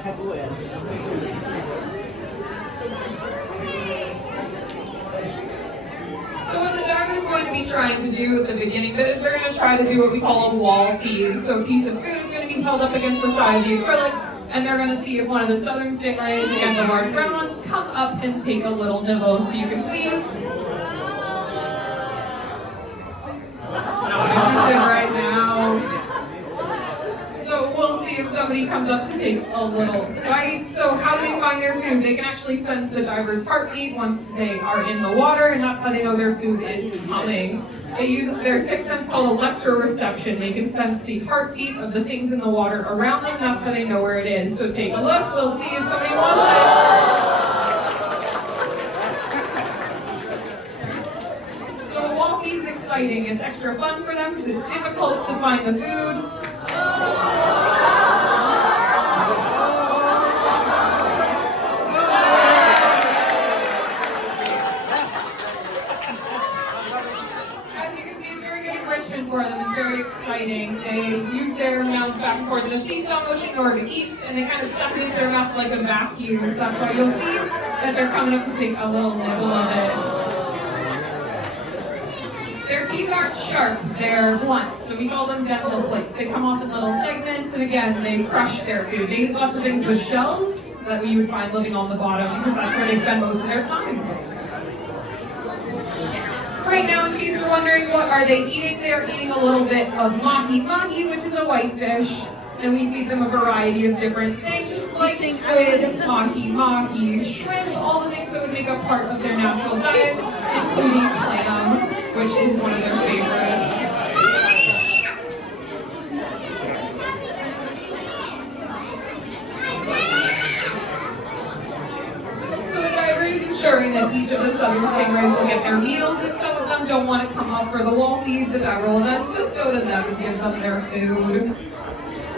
So what the diver is going to be trying to do at the beginning of it is they're going to try to do what we call a wall feed. So a piece of food is going to be held up against the side of the acrylic, and they're going to see if one of the southern stingrays and the large brown ones come up and take a little nibble. So you can see not interested right now. So we'll see if somebody comes up to take a little bite. So how do they find their food? They can actually sense the diver's heartbeat once they are in the water, and that's how they know their food is coming. They use their sixth sense called electroreception. They can sense the heartbeat of the things in the water around them, and that's how they know where it is. So take a look. We'll see if somebody wants it. So a wall feed is exciting. It's extra fun for them because it's difficult to find the food. For them is very exciting. They use their mouths back and forth in a seesaw motion in order to eat, and they kind of separate their mouth like a vacuum. So that's why you'll see that they're coming up to take a little nibble of it. Their teeth aren't sharp, they're blunt, so we call them dental plates. They come off in little segments, and again, they crush their food. They eat lots of things with shells that we would find living on the bottom, because that's where they spend most of their time. Right now, in case you're wondering what are they eating, they're eating a little bit of mahi-mahi, which is a whitefish, and we feed them a variety of different things, like squid, mahi-mahi, shrimp, all the things that would make up part of their natural diet, including clam, which is one of their favorites. So the diver is ensuring that each of the southern stingrays will get their meals. If some of them don't want to come up for the wall feed, the diver will then just go to them and give them their food.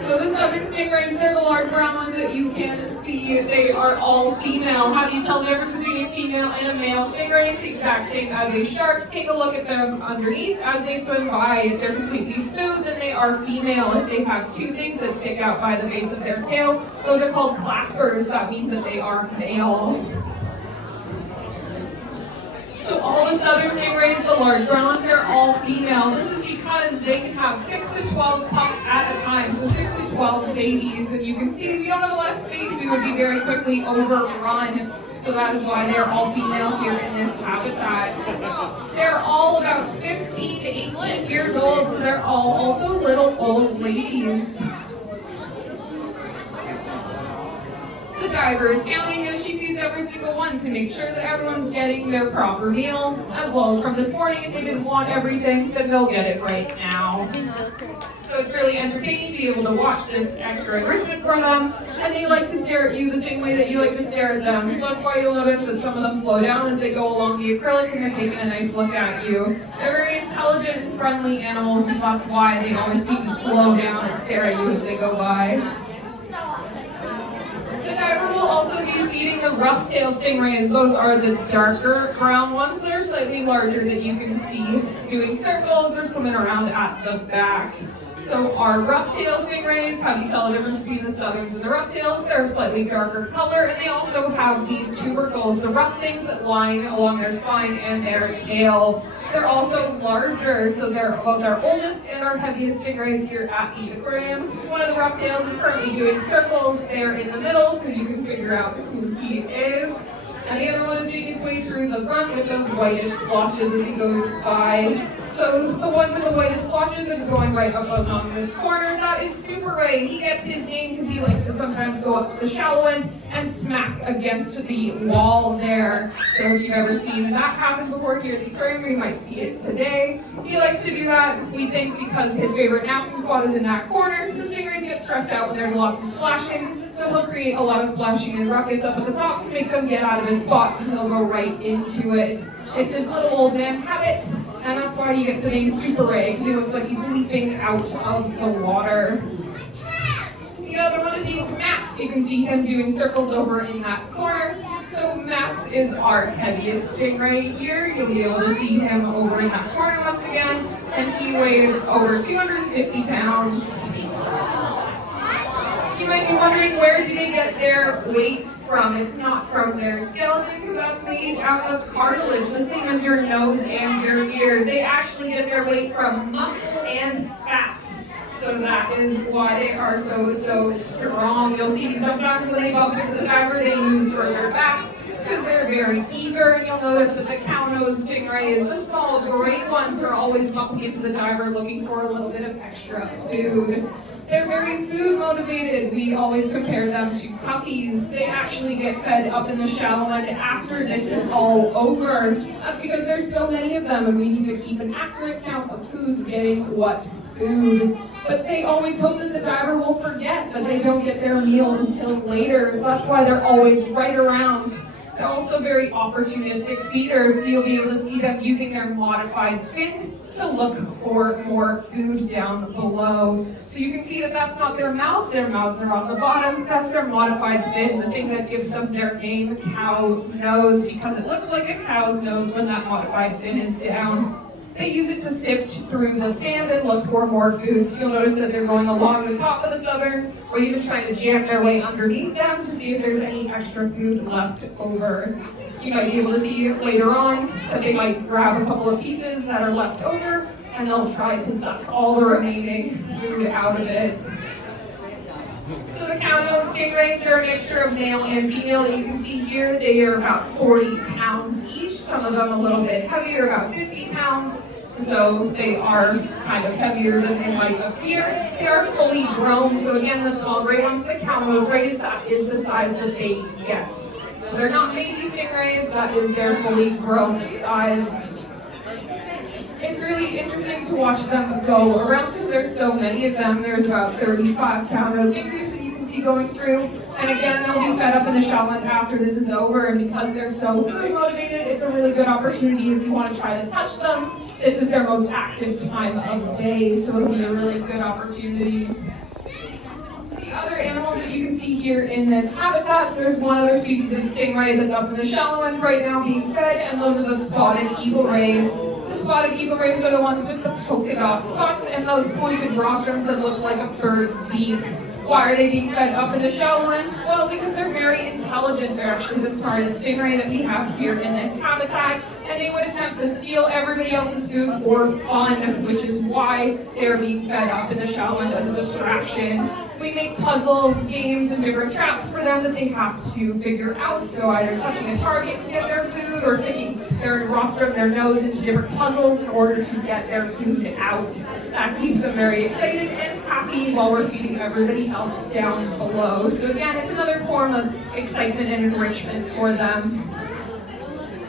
So the southern stingrays, they're the large brown ones that you can see. They are all female. How do you tell the difference between a female and a male stingray? It's the exact same as a shark. Take a look at them underneath as they swim by. If they're completely smooth, then they are female. If they have two things that stick out by the base of their tail, those are called claspers. That means that they are male. So all the southern stingrays, the large brown ones, they're all female. This is because they can have 6 to 12 pups at a time, so 6 to 12 babies. And you can see we don't have a lot of space. We would be very quickly overrun. So that is why they're all female here in this habitat. They're all about 15 to 18 years old, so they're all also little old ladies. The diver is counting as she feeds every single one to make sure that everyone's getting their proper meal, as well as from this morning. If they didn't want everything, then they'll get it right now. So it's really entertaining to be able to watch this extra enrichment for them, and they like to stare at you the same way that you like to stare at them. So that's why you'll notice that some of them slow down as they go along the acrylic and they're taking a nice look at you. They're very intelligent and friendly animals, and that's why they always seem to slow down and stare at you as they go by. The diver will also be feeding the rough-tailed stingrays. Those are the darker brown ones that are slightly larger that you can see doing circles or swimming around at the back. So our rough-tailed stingrays, how do you tell the difference between the southerns and the rough-tails? They're a slightly darker color, and they also have these tubercles, the rough things that line along their spine and their tail. They're also larger, so they're both our oldest and our heaviest stingrays here at the aquarium. One of the rough-tails is currently doing circles there in the middle, so you can figure out who he is. And the other one is making his way through the front with those whitish splotches as he goes by. So the one with the whitest splotches is going right up on this corner. That is Super Ray. He gets his name because he likes to sometimes go up to the shallow end and smack against the wall there. So if you've ever seen that happen before here at the aquarium, you might see it today. He likes to do that, we think, because his favorite napping spot is in that corner. The stingrays get stressed out when there's lots of splashing, so he'll create a lot of splashing and ruckus up at the top to make them get out of his spot, and he'll go right into it. It's his little old man habit, and that's why he gets the name Super Ray, because he looks like he's leaping out of the water. The other one is Max. You can see him doing circles over in that corner. So Max is our heaviest stingray here. You'll be able to see him over in that corner once again, and he weighs over 250 pounds. You might be wondering, where do they get their weight from? It's not from their skeleton, because that's made out of cartilage, the same as your nose and your ears. They actually get their weight from muscle and fat. So that is why they are so strong. You'll see sometimes when they bump into the diver, they move further back because they're very eager. You'll notice that the cow-nosed stingrays, the small gray ones, are always bumping into the diver looking for a little bit of extra food. They're very food motivated. We always compare them to puppies. They actually get fed up in the shallow end after this is all over. That's because there's so many of them and we need to keep an accurate count of who's getting what food. But they always hope that the diver will forget that they don't get their meal until later, so that's why they're always right around. They're also very opportunistic feeders, so you'll be able to see them using their modified fin to look for more food down below. So you can see that that's not their mouths are on the bottom, that's their modified fin, the thing that gives them their name, cow nose, because it looks like a cow's nose when that modified fin is down. They use it to sift through the sand and look for more food. So you'll notice that they're going along the top of the southerns, or even trying to jam their way underneath them to see if there's any extra food left over. You might be able to see later on that they might grab a couple of pieces that are left over, and they'll try to suck all the remaining food out of it. So the cow-nosed stingrays are a mixture of male and female. You can see here they are about 40 pounds each. Some of them a little bit heavier, about 50 pounds. So they are kind of heavier than they might appear. They are fully grown. So again, the small gray ones, the cow-nosed rays, that is the size that they get. So they're not baby stingrays, that is their fully grown size. It's really interesting to watch them go around because there's so many of them. There's about 35 cow-nosed stingrays that you can see going through. And again, they'll be fed up in the shallow end after this is over. And because they're so food motivated, it's a really good opportunity if you want to try to touch them. This is their most active time of day, so it'll be a really good opportunity. The other animals that you can see here in this habitat, so there's one other species of stingray that's up in the shallow end right now being fed, and those are the spotted eagle rays. The spotted eagle rays are the ones with the polka dot spots and those pointed rostrums that look like a bird's beak. Why are they being fed up in the shallow end? Well, because they're very intelligent. They're actually the smartest stingray that we have here in this habitat, and they would attempt to steal everybody else's food for fun, which is why they're being fed up in the shallow end as a distraction. We make puzzles, games, and different traps for them that they have to figure out. So either touching a target to get their food or sticking their rostrum, their nose into different puzzles in order to get their food out. That keeps them very excited and happy while we're feeding everybody else down below. So again, it's another form of excitement and enrichment for them.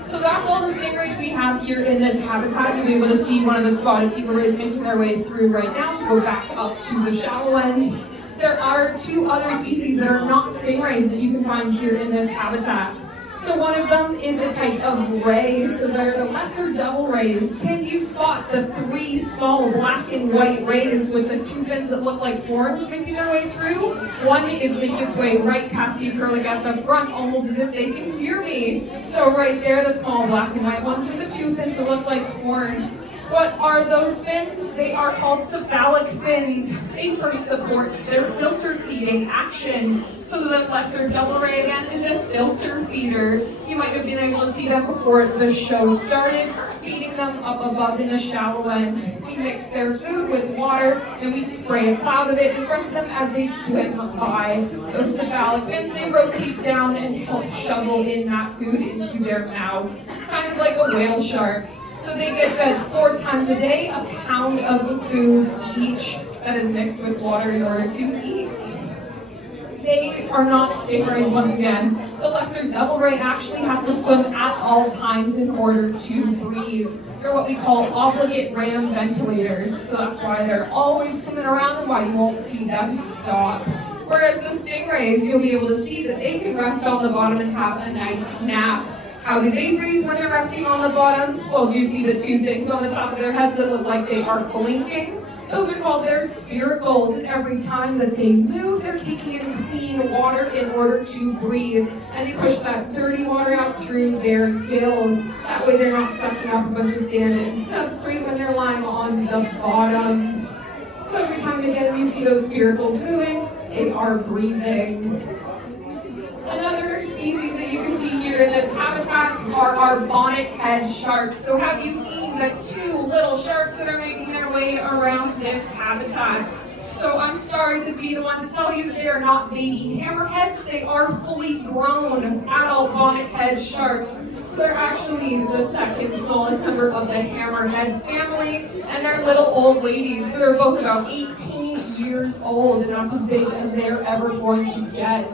So that's all the stingrays we have here in this habitat. You'll be able to see one of the spotted eagle rays making their way through right now to go back up to the shallow end. There are two other species that are not stingrays that you can find here in this habitat. So one of them is a type of ray, so they're the lesser devil rays. Can you spot the three small black and white rays with the two fins that look like horns making their way through? One is making its way right past you, curling at the front, almost as if they can hear me. So right there, the small black and white ones with the two fins that look like horns. What are those fins? They are called cephalic fins. They first support their filter feeding action. So the lesser devil ray again is a filter feeder. You might have been able to see them before the show started, feeding them up above in the shallow end. We mix their food with water and we spray a cloud of it in front of them as they swim by. Those cephalic fins, they rotate down and help shovel in that food into their mouths, kind of like a whale shark. So they get fed 4 times a day, a pound of food each that is mixed with water in order to eat. They are not stingrays once again. The lesser devil ray actually has to swim at all times in order to breathe. They're what we call obligate ram ventilators, so that's why they're always swimming around and why you won't see them stop. Whereas the stingrays, you'll be able to see that they can rest on the bottom and have a nice nap. How do they breathe when they're resting on the bottom? Well, do you see the two things on the top of their heads that look like they are blinking? Those are called their spiracles, and every time that they move, they're taking in clean water in order to breathe. And they push that dirty water out through their gills. That way they're not sucking up a bunch of sand and substrate when they're lying on the bottom. So every time again you see those spiracles moving, they are breathing. Another species that you can see here in this habitat are our bonnet-head sharks. So have you seen the two little sharks that are making their way around this habitat? So I'm sorry to be the one to tell you that they are not baby hammerheads. They are fully grown adult bonnet-head sharks. So they're actually the second smallest member of the hammerhead family, and they're little old ladies. So they're both about 18 years old, and that's as big as they're ever going to get.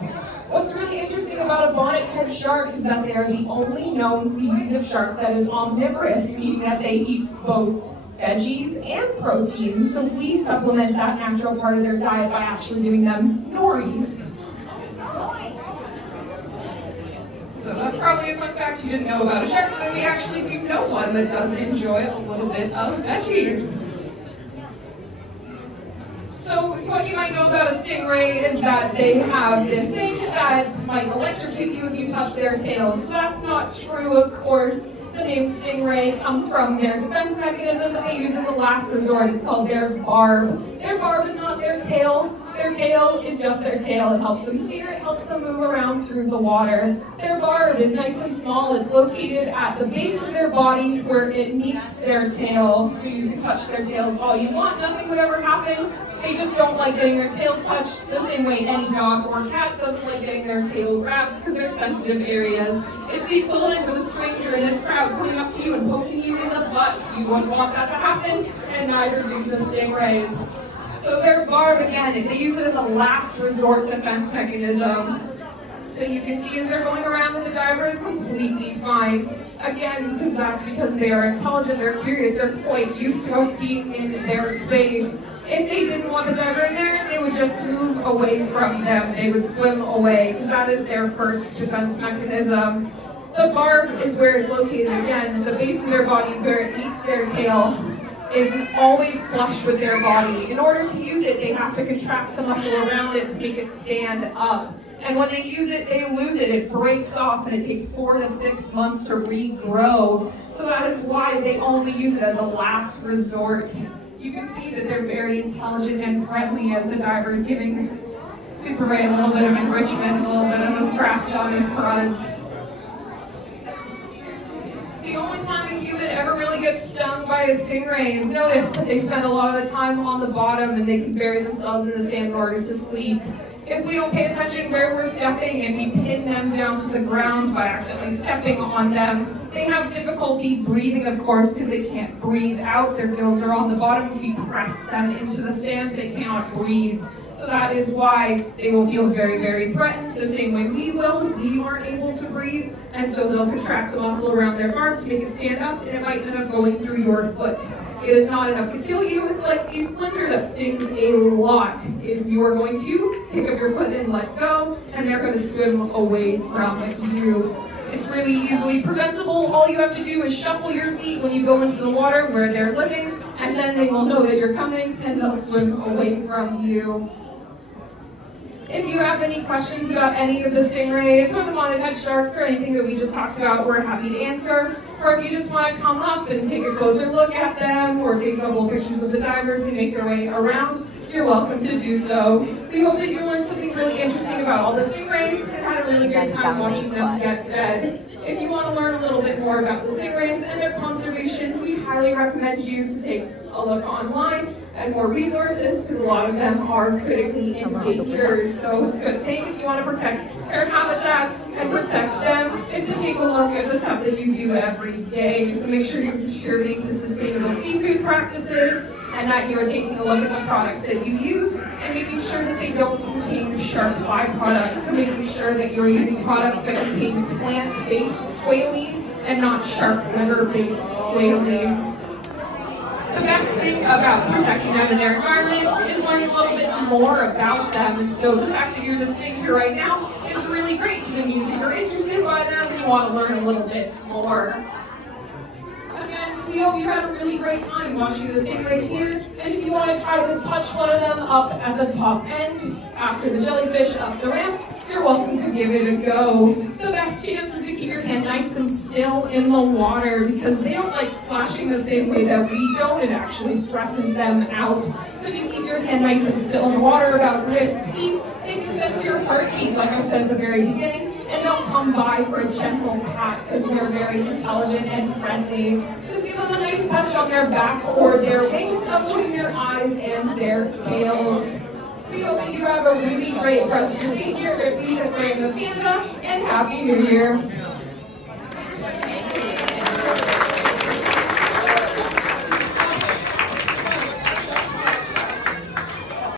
What's really interesting about a bonnet-head shark is that they are the only known species of shark that is omnivorous, meaning that they eat both veggies and proteins, so we supplement that natural part of their diet by actually giving them nori. So that's probably a fun fact you didn't know about a shark, but we actually do know one that does enjoy a little bit of veggie. So what you might know about a stingray is that they have this thing that might electrocute you if you touch their tails. So that's not true, of course. The name stingray comes from their defense mechanism that they use as a last resort. It's called their barb. Their barb is not their tail. Their tail is just their tail. It helps them steer. It helps them move around through the water. Their barb is nice and small. It's located at the base of their body where it meets their tail. So you can touch their tails all you want. Nothing would ever happen. They just don't like getting their tails touched the same way any dog or cat doesn't like getting their tail grabbed because they're sensitive areas. It's the equivalent of a stranger in this crowd coming up to you and poking you in the butt. You wouldn't want that to happen, and neither do the stingrays. So their barb, again, they use it as a last resort defense mechanism. So you can see as they're going around with the diver is completely fine. Again, because they are intelligent, they're curious, they're quite used to us being in their space. If they didn't want the diver in there, they would just move away from them. They would swim away, because that is their first defense mechanism. The barb is where it's located. Again, the base of their body where it meets their tail is always flush with their body. In order to use it, they have to contract the muscle around it to make it stand up. And when they use it, they lose it. It breaks off, and it takes 4 to 6 months to regrow. So that is why they only use it as a last resort. You can see that they're very intelligent and friendly as the diver is giving Super Ray a little bit of enrichment, a little bit of a scratch on his front. The only time a human ever really gets stung by a stingray is notice that they spend a lot of the time on the bottom and they can bury themselves in the sand in order to sleep. If we don't pay attention where we're stepping and we pin them down to the ground by accidentally stepping on them, they have difficulty breathing, of course, because they can't breathe out. Their gills are on the bottom. If we press them into the sand, they cannot breathe. So that is why they will feel very, very threatened, the same way we will. We aren't able to breathe, and so they'll contract the muscle around their arms to make it stand up, and it might end up going through your foot. It is not enough to kill you. It's like a splinter that stings a lot. If you are going to pick up your foot and let go, and they're going to swim away from you. It's really easily preventable. All you have to do is shuffle your feet when you go into the water where they're living, and then they will know that you're coming, and they'll swim away from you. If you have any questions about any of the stingrays or the bonnet-head sharks or anything that we just talked about, we're happy to answer. Or if you just want to come up and take a closer look at them or take a couple of pictures of the divers and make their way around, you're welcome to do so. We hope that you learned something really interesting about all the stingrays and had a really good time watching them get fed. If you want to learn a little bit more about the stingrays and their conservation, we highly recommend you to take a look online and more resources, because a lot of them are critically endangered. So a good thing if you want to protect their habitat and protect them is to take a look at the stuff that you do every day. So make sure you're contributing to sustainable seafood practices and that you're taking a look at the products that you use and making sure that they don't contain shark byproducts. So making sure that you're using products that contain plant-based squalene and not shark liver-based squalene. The best thing about protecting them in their environment is learning a little bit more about them. And so the fact that you're listening here right now is really great. It means that you're interested by them and you want to learn a little bit more. Again, we hope you had a really great time watching the stingrays here. And if you want to try to touch one of them up at the top end, after the jellyfish up the ramp, you're welcome to give it a go. The best chance is to keep your hand nice and still in the water because they don't like splashing the same way that we don't. It actually stresses them out. So if you keep your hand nice and still in the water, about wrist deep, heartbeat, like I said at the very beginning, and they'll come by for a gentle pat because they're very intelligent and friendly. Just give them a nice touch on their back or their wings, avoiding their eyes and their tails. We hope that you have a really great rest of your day here at Visa Grand Panda, and Happy New Year!